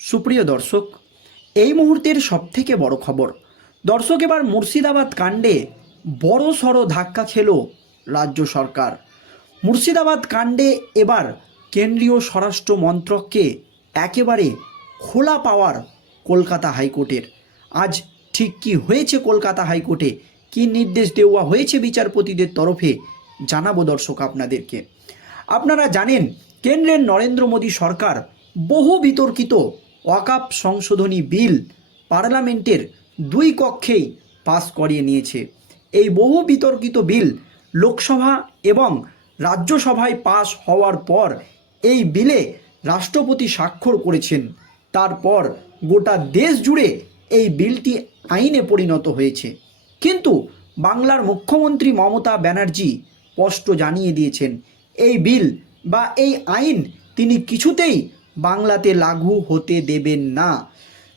সুপ্রিয় দর্শক, এই মুহূর্তের সবথেকে বড় খবর। দর্শক, এবার মুর্শিদাবাদ কাণ্ডে বড় সড়ো ধাক্কা খেল রাজ্য সরকার। মুর্শিদাবাদ কাণ্ডে এবার কেন্দ্রীয় স্বরাষ্ট্র মন্ত্রককে একেবারে খোলা পাওয়ার কলকাতা হাইকোর্টের। আজ ঠিক কি হয়েছে কলকাতা হাইকোর্টে? কি নির্দেশ দেওয়া হয়েছে বিচারপতিদের তরফে? জানাব দর্শক আপনাদেরকে। আপনারা জানেন, কেন্দ্রের নরেন্দ্র মোদী সরকার বহু বিতর্কিত ওয়াকাপ সংশোধনী বিল পার্লামেন্টের দুই কক্ষেই পাস করিয়ে নিয়েছে। এই বহু বিতর্কিত বিল লোকসভা এবং রাজ্যসভায় পাস হওয়ার পর এই বিলে রাষ্ট্রপতি স্বাক্ষর করেছেন। তারপর গোটা দেশ জুড়ে এই বিলটি আইনে পরিণত হয়েছে। কিন্তু বাংলার মুখ্যমন্ত্রী মমতা ব্যানার্জি স্পষ্ট জানিয়ে দিয়েছেন, এই বিল বা এই আইন তিনি কিছুতেই বাংলাতে লাগু হতে দেবেন না।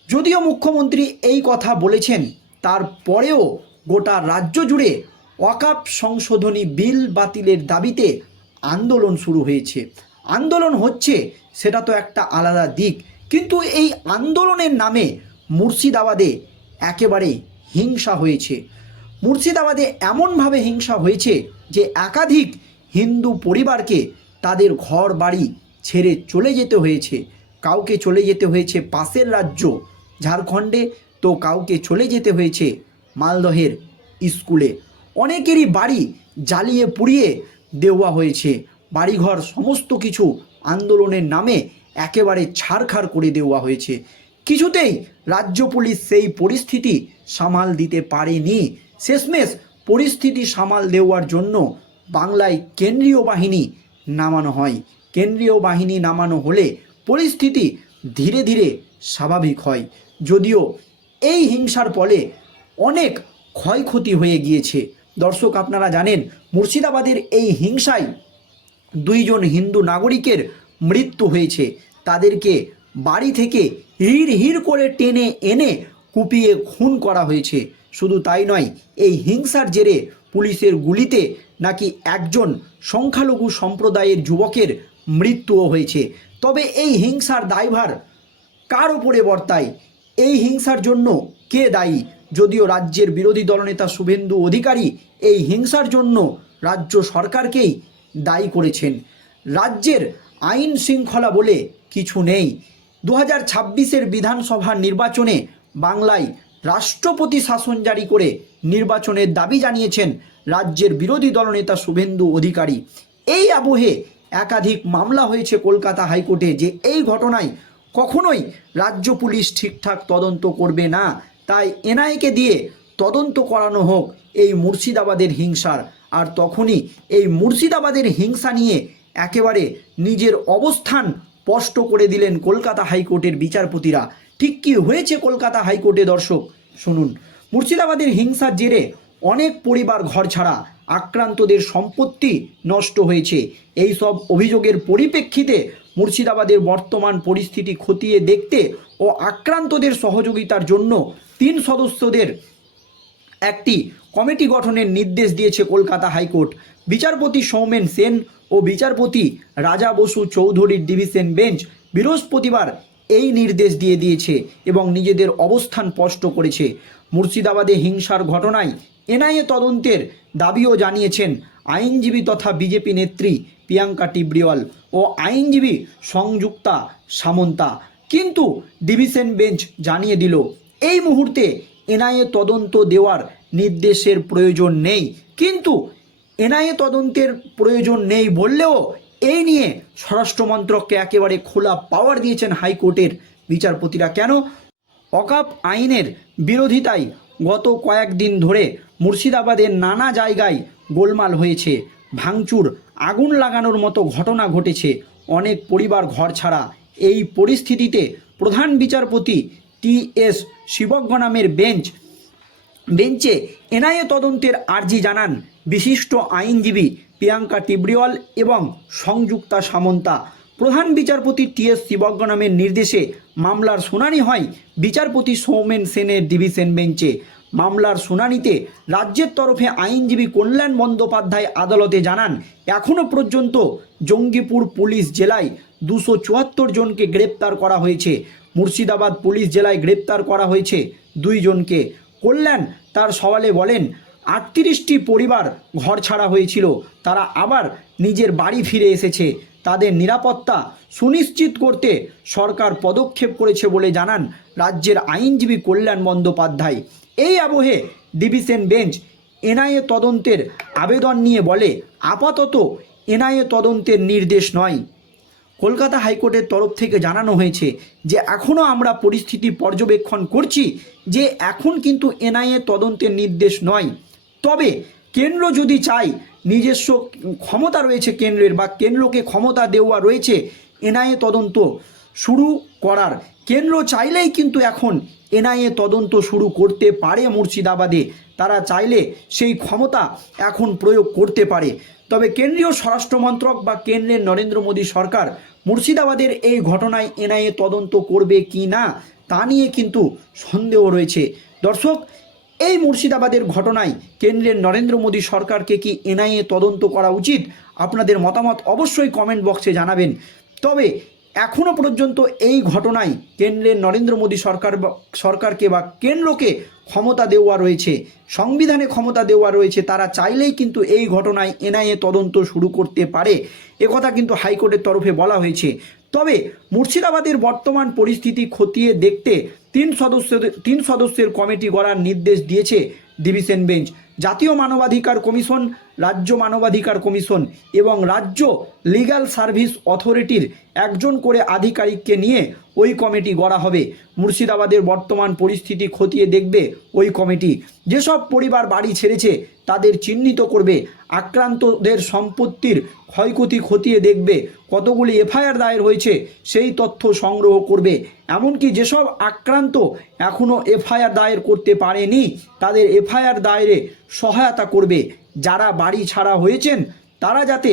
যদিও মুখ্যমন্ত্রী এই কথা বলেছেন, তারপরেও গোটা রাজ্য জুড়ে ওয়াকাপ সংশোধনী বিল বাতিলের দাবিতে আন্দোলন শুরু হয়েছে। আন্দোলন হচ্ছে, সেটা তো একটা আলাদা দিক। কিন্তু এই আন্দোলনের নামে মুর্শিদাবাদে একেবারে হিংসা হয়েছে। মুর্শিদাবাদে এমনভাবে হিংসা হয়েছে যে একাধিক হিন্দু পরিবারকে তাদের ঘর বাড়ি ছেড়ে চলে যেতে হয়েছে। কাউকে চলে যেতে হয়েছে পাশের রাজ্য, ঝাড়খণ্ডে তো কাউকে চলে যেতে হয়েছে মালদহের স্কুলে। অনেকেরই বাড়ি জ্বালিয়ে পুড়িয়ে দেওয়া হয়েছে। বাড়িঘর সমস্ত কিছু আন্দোলনের নামে একেবারে ছাড়খাড় করে দেওয়া হয়েছে। কিছুতেই রাজ্য পুলিশ সেই পরিস্থিতি সামাল দিতে পারেনি। শেষমেশ পরিস্থিতি সামাল দেওয়ার জন্য বাংলায় কেন্দ্রীয় বাহিনী নামানো হয়। কেন্দ্রীয় বাহিনী নামানো হলে পরিস্থিতি ধীরে ধীরে স্বাভাবিক হয়। যদিও এই হিংসার ফলে অনেক ক্ষয়ক্ষতি হয়ে গিয়েছে। দর্শক, আপনারা জানেন, মুর্শিদাবাদের এই হিংসায় দুইজন হিন্দু নাগরিকের মৃত্যু হয়েছে। তাদেরকে বাড়ি থেকে হির হির করে টেনে এনে কুপিয়ে খুন করা হয়েছে। শুধু তাই নয়, এই হিংসার জেরে পুলিশের গুলিতে নাকি একজন সংখ্যালঘু সম্প্রদায়ের যুবকের মৃত্যুও হয়েছে। তবে এই হিংসার দায়ভার কার উপরে বর্তায়? এই হিংসার জন্য কে দায়ী? যদিও রাজ্যের বিরোধী দলনেতা শুভেন্দু অধিকারী এই হিংসার জন্য রাজ্য সরকারকেই দায়ী করেছেন। রাজ্যের আইন শৃঙ্খলা বলে কিছু নেই। দু হাজার ছাব্বিশের বিধানসভা নির্বাচনে বাংলায় রাষ্ট্রপতি শাসন জারি করে নির্বাচনের দাবি জানিয়েছেন রাজ্যের বিরোধী দলনেতা শুভেন্দু অধিকারী। এই আবহে একাধিক মামলা হয়েছে কলকাতা হাইকোর্টে যে এই ঘটনায় কখনোই রাজ্য পুলিশ ঠিকঠাক তদন্ত করবে না। তাই এনআইকে দিয়ে তদন্ত করানো হোক, এই মুর্শিদাবাদের হিংসার। আর তখনই এই মুর্শিদাবাদের হিংসা নিয়ে একেবারে নিজের অবস্থান স্পষ্ট করে দিলেন কলকাতা হাইকোর্টের বিচারপতিরা। ঠিক কি হয়েছে কলকাতা হাইকোর্টে দর্শক, শুনুন। মুর্শিদাবাদের হিংসার জেরে অনেক পরিবার ঘর ছাড়া আক্রান্তদের সম্পত্তি নষ্ট হয়েছে। এই সব অভিযোগের পরিপ্রেক্ষিতে মুর্শিদাবাদের বর্তমান পরিস্থিতি খতিয়ে দেখতে ও আক্রান্তদের সহযোগিতার জন্য তিন সদস্যদের একটি কমিটি গঠনের নির্দেশ দিয়েছে কলকাতা হাইকোর্ট। বিচারপতি সৌমেন সেন ও বিচারপতি রাজা বসু চৌধুরীর ডিভিশন বেঞ্চ বৃহস্পতিবার এই নির্দেশ দিয়ে দিয়েছে এবং নিজেদের অবস্থান স্পষ্ট করেছে। মুর্শিদাবাদে হিংসার ঘটনায় এনআইএ তদন্তের দাবিও জানিয়েছেন আইনজীবী তথা বিজেপি নেত্রী প্রিয়াঙ্কা টিবরিওয়াল ও আইনজীবী সংযুক্তা সামন্তা। কিন্তু ডিভিশন বেঞ্চ জানিয়ে দিল, এই মুহূর্তে এনআইএ তদন্ত দেওয়ার নির্দেশের প্রয়োজন নেই। কিন্তু এনআইএ তদন্তের প্রয়োজন নেই বললেও এই নিয়ে স্বরাষ্ট্রমন্ত্রককে একেবারে খোলা পাওয়ার দিয়েছেন হাইকোর্টের বিচারপতিরা। কেন? অকাপ আইনের বিরোধিতায় গত কয়েকদিন ধরে মুর্শিদাবাদের নানা জায়গায় গোলমাল হয়েছে। ভাঙচুর, আগুন লাগানোর মতো ঘটনা ঘটেছে। অনেক পরিবার ঘর ছাড়া। এই পরিস্থিতিতে প্রধান বিচারপতি টি এস শিবজ্ঞ নামের বেঞ্চ, বেঞ্চে এনআইএ তদন্তের আর্জি জানান বিশিষ্ট আইনজীবী প্রিয়াঙ্কা টিবরিওয়াল এবং সংযুক্তা সামন্তা। প্রধান বিচারপতি টি এস শিবজ্ঞ নামের নির্দেশে মামলার শুনানি হয় বিচারপতি সৌমেন সেনের ডিভিশন বেঞ্চে। মামলার শুনানিতে রাজ্যের তরফে আইনজীবী কল্যাণ বন্দ্যোপাধ্যায় আদালতে জানান এখনও পর্যন্ত জঙ্গিপুর পুলিশ জেলায় দুশো চুয়াত্তর জনকে গ্রেপ্তার করা হয়েছে। মুর্শিদাবাদ পুলিশ জেলায় গ্রেপ্তার করা হয়েছে দুইজনকে কল্যাণ তার সওয়ালে বলেন, আটত্রিশটি পরিবার ঘর ছাড়া হয়েছিল, তারা আবার নিজের বাড়ি ফিরে এসেছে। তাদের নিরাপত্তা সুনিশ্চিত করতে সরকার পদক্ষেপ করেছে বলে জানান রাজ্যের আইনজীবী কল্যাণ বন্দ্যোপাধ্যায়। এই আবহে ডিভিশন বেঞ্চ এনআইএ তদন্তের আবেদন নিয়ে বলে, আপাতত এনআইএ তদন্তের নির্দেশ নয়। কলকাতা হাইকোর্টের তরফ থেকে জানানো হয়েছে যে এখনও আমরা পরিস্থিতি পর্যবেক্ষণ করছি যে, এখন কিন্তু এনআইএ তদন্তের নির্দেশ নয়। তবে কেন্দ্র যদি চায়, নিজস্ব ক্ষমতা রয়েছে কেন্দ্রের বা কেন্দ্রকে ক্ষমতা দেওয়া রয়েছে, এনআইএ তদন্ত শুরু করার কেন্দ্র চাইলেই কিন্তু এখন এনআইএ তদন্ত শুরু করতে পারে মুর্শিদাবাদে। তারা চাইলে সেই ক্ষমতা এখন প্রয়োগ করতে পারে। তবে কেন্দ্রীয় স্বরাষ্ট্রমন্ত্রক বা কেন্দ্রের নরেন্দ্র মোদী সরকার মুর্শিদাবাদের এই ঘটনায় এনআইএ তদন্ত করবে কি না, তা নিয়ে কিন্তু সন্দেহ রয়েছে। দর্শক, এই মুর্শিদাবাদের ঘটনায় কেন্দ্রের নরেন্দ্র মোদী সরকারকে কি এনআইএ তদন্ত করা উচিত? আপনাদের মতামত অবশ্যই কমেন্ট বক্সে জানাবেন। তবে এখনও পর্যন্ত এই ঘটনায় কেন্দ্রের নরেন্দ্র মোদী সরকার সরকারকে বা কেন্দ্রকে ক্ষমতা দেওয়া রয়েছে, সংবিধানে ক্ষমতা দেওয়া রয়েছে, তারা চাইলেই কিন্তু এই ঘটনায় এনআইএ তদন্ত শুরু করতে পারে। একথা কিন্তু হাইকোর্টের তরফে বলা হয়েছে। তবে মুর্শিদাবাদের বর্তমান পরিস্থিতি খতিয়ে দেখতে তিন সদস্যদের তিন সদস্যের কমিটি গড়ার নির্দেশ দিয়েছে ডিভিশন বেঞ্চ। জাতীয় মানবাধিকার কমিশন রাজ্য মানবাধিকার কমিশন এবং রাজ্য লিগ্যাল সার্ভিস অথরিটির একজন করে আধিকারিককে নিয়ে ওই কমিটি গড়া হবে। মুর্শিদাবাদের বর্তমান পরিস্থিতি খতিয়ে দেখবে ওই কমিটি। যেসব পরিবার বাড়ি ছেড়েছে, তাদের চিহ্নিত করবে। আক্রান্তদের সম্পত্তির ক্ষয়ক্ষতি খতিয়ে দেখবে। কতগুলি এফআইআর দায়ের হয়েছে, সেই তথ্য সংগ্রহ করবে। এমনকি যেসব আক্রান্ত এখনও এফআইআর দায়ের করতে পারেনি, তাদের এফআইআর দায়েরে সহায়তা করবে। যারা বাড়ি ছাড়া হয়েছেন, তারা যাতে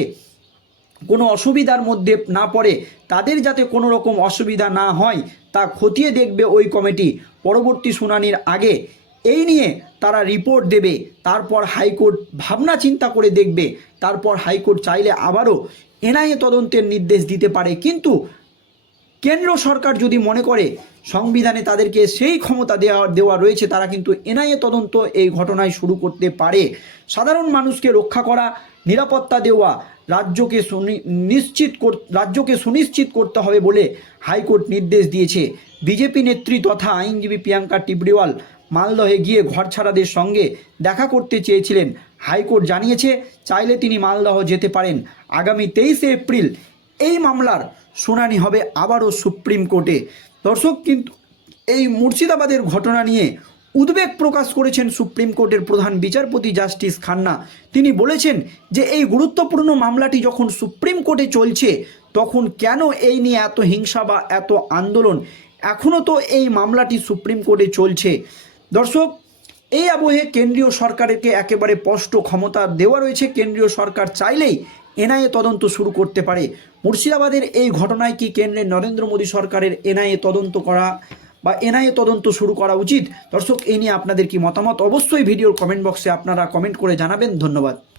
কোনো অসুবিধার মধ্যে না পড়ে, তাদের যাতে কোনো রকম অসুবিধা না হয়, তা খতিয়ে দেখবে ওই কমিটি। পরবর্তী শুনানির আগে এই নিয়ে তারা রিপোর্ট দেবে, তারপর হাইকোর্ট ভাবনা চিন্তা করে দেখবে, তারপর হাইকোর্ট চাইলে আবারও এনআইএ তদন্তের নির্দেশ দিতে পারে। কিন্তু কেন্দ্র সরকার যদি মনে করে সংবিধানে তাদেরকে সেই ক্ষমতা দেওয়া দেওয়া রয়েছে, তারা কিন্তু এনআইএ তদন্ত এই ঘটনায় শুরু করতে পারে। সাধারণ মানুষকে রক্ষা করা, নিরাপত্তা দেওয়া রাজ্যকে নিশ্চিত রাজ্যকে সুনিশ্চিত করতে হবে বলে হাইকোর্ট নির্দেশ দিয়েছে। বিজেপি নেত্রী তথা আইনজীবী প্রিয়াঙ্কা টিবরিওয়াল মালদহে গিয়ে ঘরছাড়াদের সঙ্গে দেখা করতে চেয়েছিলেন। হাইকোর্ট জানিয়েছে, চাইলে তিনি মালদহ যেতে পারেন। আগামী তেইশে এপ্রিল এই মামলার শুনানি হবে আবারও সুপ্রিম কোর্টে। দর্শক, কিন্তু এই মুর্শিদাবাদের ঘটনা নিয়ে উদ্বেগ প্রকাশ করেছেন সুপ্রিম কোর্টের প্রধান বিচারপতি জাস্টিস খান্না। তিনি বলেছেন যে এই গুরুত্বপূর্ণ মামলাটি যখন সুপ্রিম কোর্টে চলছে, তখন কেন এই নিয়ে এত হিংসা বা এত আন্দোলন? এখনও তো এই মামলাটি সুপ্রিম কোর্টে চলছে। দর্শক, এই আবহে কেন্দ্রীয় সরকারকে একেবারে স্পষ্ট ক্ষমতা দেওয়া রয়েছে। কেন্দ্রীয় সরকার চাইলেই এনআইএ তদন্ত শুরু করতে পারে। মুর্শিদাবাদের এই ঘটনায় কি কেন্দ্রের নরেন্দ্র মোদী সরকারের এনআইএ তদন্ত করা বা এনআইএ তদন্ত শুরু করা উচিত? দর্শক এই নিয়ে আপনাদের কি মতামত? অবশ্যই ভিডিওর কমেন্ট বক্সে আপনারা কমেন্ট করে জানাবেন। ধন্যবাদ।